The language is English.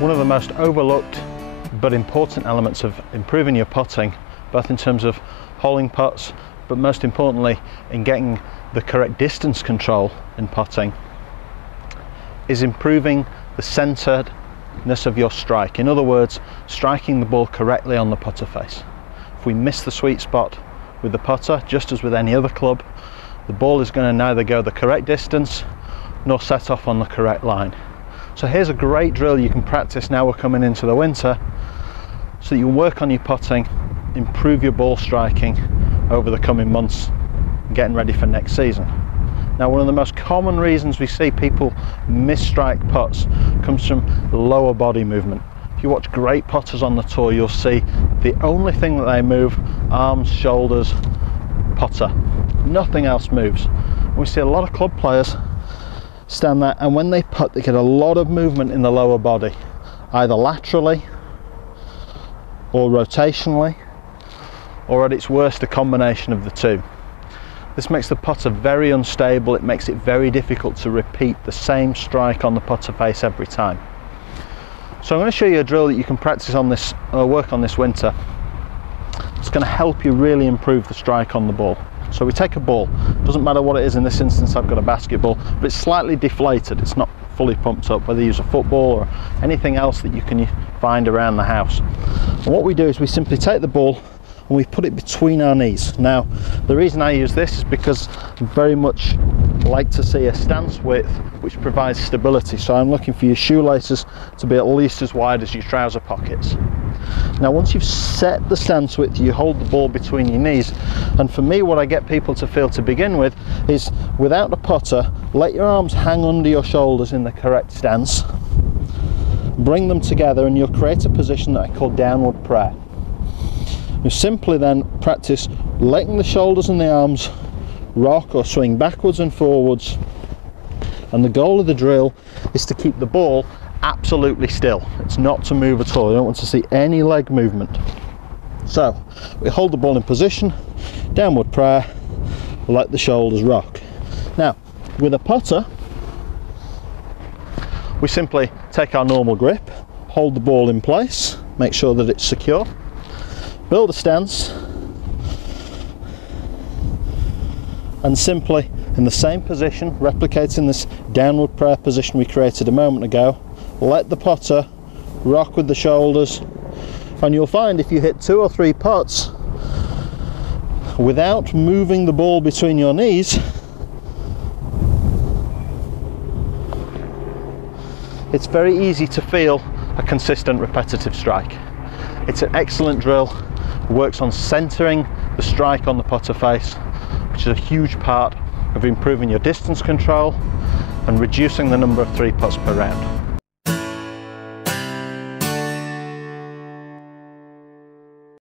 One of the most overlooked but important elements of improving your putting, both in terms of holing putts, but most importantly in getting the correct distance control in putting, is improving the centeredness of your strike. In other words, striking the ball correctly on the putter face. If we miss the sweet spot with the putter, just as with any other club, the ball is going to neither go the correct distance nor set off on the correct line. So here's a great drill you can practice now we're coming into the winter, so that you work on your putting, improve your ball striking over the coming months, getting ready for next season. Now, one of the most common reasons we see people misstrike putts comes from lower body movement. If you watch great putters on the tour, you'll see the only thing that they move, arms, shoulders, putter. Nothing else moves. We see a lot of club players stand there, and when they putt, they get a lot of movement in the lower body, either laterally or rotationally, or at its worst, a combination of the two. This makes the putter very unstable. It makes it very difficult to repeat the same strike on the putter face every time. So I'm going to show you a drill that you can practice on this, work on this winter. It's going to help you really improve the strike on the ball. So we take a ball, doesn't matter what it is. In this instance I've got a basketball, but it's slightly deflated, it's not fully pumped up, whether you use a football or anything else that you can find around the house. And what we do is we simply take the ball and we put it between our knees. Now, the reason I use this is because I very much like to see a stance width which provides stability. So I'm looking for your shoelaces to be at least as wide as your trouser pockets. Now, once you've set the stance width, you hold the ball between your knees. And for me, what I get people to feel to begin with is, without the putter, let your arms hang under your shoulders in the correct stance. Bring them together and you'll create a position that I call downward prayer. You simply then practice letting the shoulders and the arms rock or swing backwards and forwards. And the goal of the drill is to keep the ball absolutely still. It's not to move at all. You don't want to see any leg movement. So we hold the ball in position, downward prayer, let the shoulders rock. Now, with a putter, we simply take our normal grip, hold the ball in place, make sure that it's secure, build a stance, and simply in the same position, replicating this downward prayer position we created a moment ago, let the putter rock with the shoulders. And you'll find if you hit 2 or 3 putts without moving the ball between your knees, it's very easy to feel a consistent repetitive strike. It's an excellent drill. It works on centering the strike on the putter face, which is a huge part of improving your distance control and reducing the number of 3 putts per round.